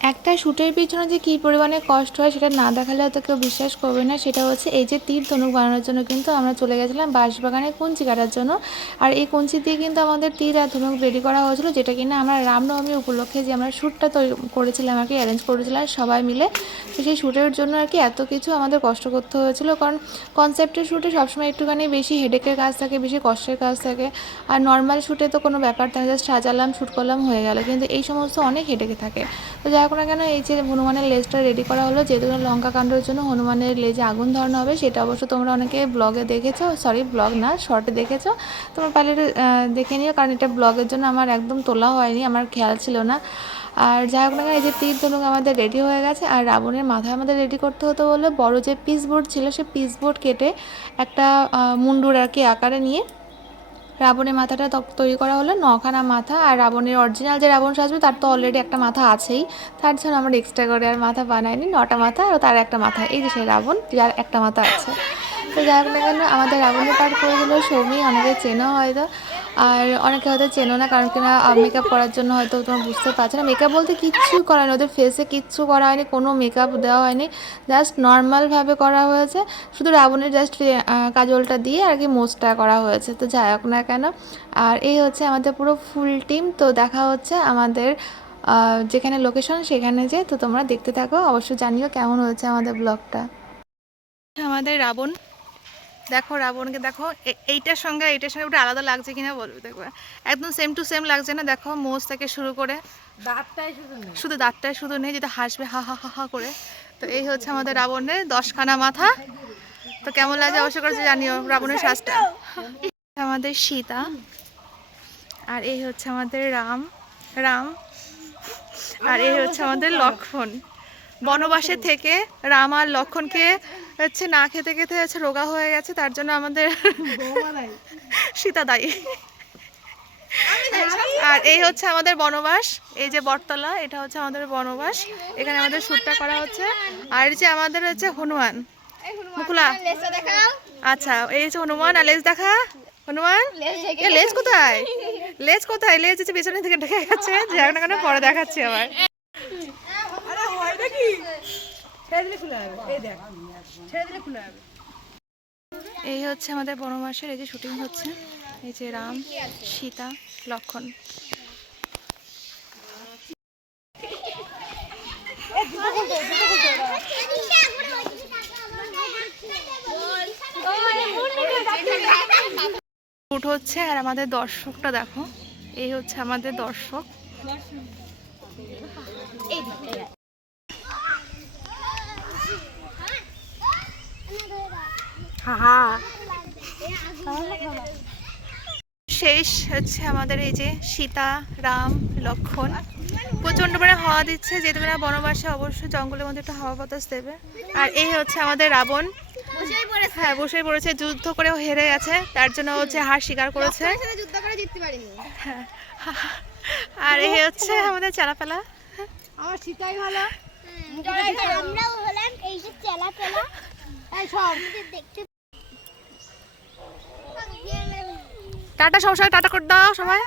একটা শ্যুটের পিছনে যে কী পরিমাণে কষ্ট হয় সেটা না দেখালে হয়তো কেউ বিশ্বাস করবে না। সেটা হচ্ছে এই যে তীর ধনুক বানানোর জন্য কিন্তু আমরা চলে গেছিলাম বাঁশবাগানে কঞ্চি কাটার জন্য। আর এই কঞ্চি দিয়ে কিন্তু আমাদের তীর আর ধনুক রেডি করা হয়েছিল, যেটা কিনা আমরা রামনবমী উপলক্ষে যে আমরা শ্যুটটা তৈরি করেছিলাম আর কি, অ্যারেঞ্জ করেছিলাম সবাই মিলে। তো সেই শ্যুটের জন্য আর কি এত কিছু আমাদের কষ্ট করতে হয়েছিল, কারণ কনসেপ্টের শ্যুটে সবসময় একটুখানি বেশি হেডেকের কাজ থাকে, বেশি কষ্টের কাজ থাকে। আর নর্মাল শ্যুটে তো কোনো ব্যাপার থাকে, জাস্ট সাজালাম শ্যুট করলাম হয়ে গেল, কিন্তু এই সমস্ত অনেক হেডেকে থাকে। তো যাই হোক না কেন, এই যে হনুমানের লেজটা রেডি করা হলো, যেহেতু লঙ্কা কাণ্ডের জন্য হনুমানের লেজে আগুন ধরানো হবে, সেটা অবশ্য তোমরা অনেকে ব্লগে দেখেছো, সরি ব্লগ না শর্টে দেখেছো, তোমরা পারলে দেখে নিও, কারণ এটা ব্লগের জন্য আমার একদম তোলা হয়নি, আমার খেয়াল ছিল না। আর যাই হোক না কেন, এই যে তীর ধনুক আমাদের রেডি হয়ে গেছে। আর রাবণের মাথায় আমাদের রেডি করতে হতো বলে বড় যে পিস বোর্ড ছিল, সে পিস বোর্ড কেটে একটা মুন্ডুর আর কি আকারে নিয়ে রাবণের মাথাটা তৈরি করা হলো, 9খানা মাথা। আর রাবণের অরিজিনাল যে রাবণ সাজবে তার তো অলরেডি একটা মাথা আছেই, তার জন্য আমরা এক্সট্রা করে আর মাথা বানাইনি, 9টা মাথা আর তার একটা মাথা, এই যে সেই রাবণ যার একটা মাথা আছে। তো যাই হোক না কেন, আমাদের রাবণের পাঠ করে দিল সৌমি, অনেকে চেনো হয়তো, আর অনেকে হয়তো চেনো না, কারণ কিনা মেকআপ করার জন্য হয়তো তোমার বুঝতে পারছো না। মেকআপ বলতে কিচ্ছু করা হয়নি, ওদের ফেসে কিচ্ছু করা হয়নি, কোনো মেকআপ দেওয়া হয়নি, জাস্ট নর্মালভাবে করা হয়েছে, শুধু রাবণের জাস্ট কাজলটা দিয়ে আর কি মোজটা করা হয়েছে। তো যাই হোক না কেন, আর এই হচ্ছে আমাদের পুরো ফুল টিম। তো দেখা হচ্ছে আমাদের যেখানে লোকেশন সেখানে, যে তো তোমরা দেখতে থাকো, অবশ্যই জানিও কেমন হয়েছে আমাদের ব্লগটা। আমাদের রাবণ, দেখো রাবণকে দেখো, এইটার সঙ্গে ওটা আলাদা লাগছে কিনা বলবে, দেখবে একদম সেম টু সেম লাগছে না? দেখো মোজ থেকে শুরু করে শুধু দাঁতটাই শুধু নেই, যেটা হাসবে হা হা হা হা করে। তো এই হচ্ছে আমাদের রাবণের 10খানা মাথা। তো কেমন লাগছে অবশ্যই করে জানিও রাবণের সাজটা। আমাদের সীতা, আর এই হচ্ছে আমাদের রাম, আর এই হচ্ছে আমাদের লক্ষ্মণ। বনবাসে থেকে রাম আর লক্ষ্মণকে হচ্ছে না খেতে খেতে হচ্ছে রোগা হয়ে গেছে, তার জন্য আমাদের সীতা দায়ী। আর এই হচ্ছে আমাদের বনবাস, এই যে বটতলা, এটা হচ্ছে আমাদের বনবাস, এখানে আমাদের শ্যুটটা করা হচ্ছে। আর যে আমাদের হচ্ছে হনুমান মুকুলা, আচ্ছা এই হচ্ছে হনুমান, আর লেজ দেখা হনুমান, লেজ কোথায়, লেজ কোথায়, লেজ হচ্ছে পেছনের দিকে ঢেকে গেছে, যে এখন পরে দেখাচ্ছি আবার। এই হচ্ছে আমাদের বনবাসের এই যে শুটিং হচ্ছে, এই যে রাম, সীতা, লক্ষ্মণ। শুট হচ্ছে, আর আমাদের দর্শকটা দেখো, এই হচ্ছে আমাদের দর্শক। শেষ হচ্ছে আমাদের এই যে সীতা, রাম, লক্ষ্মণ। প্রচন্ড পরিমাণে হাওয়া দিচ্ছে, যেহেতু কিনা বনবাসে অবশ্যই জঙ্গলের মধ্যে একটু হাওয়া বাতাস দেবে। আর এই হচ্ছে আমাদের রাবণ, হ্যাঁ বসেই পড়েছে, যুদ্ধ করেও হেরে গেছে, তার জন্য হচ্ছে হার স্বীকার করেছে। হ্যাঁ, আর এই হচ্ছে আমাদের চালাপালা, আমার সীতাই ভালো, আমরাও হলাম এই যে চালাপালা। এই সব দেখতে টাটা, সবার টাটা করে দাও সবাই।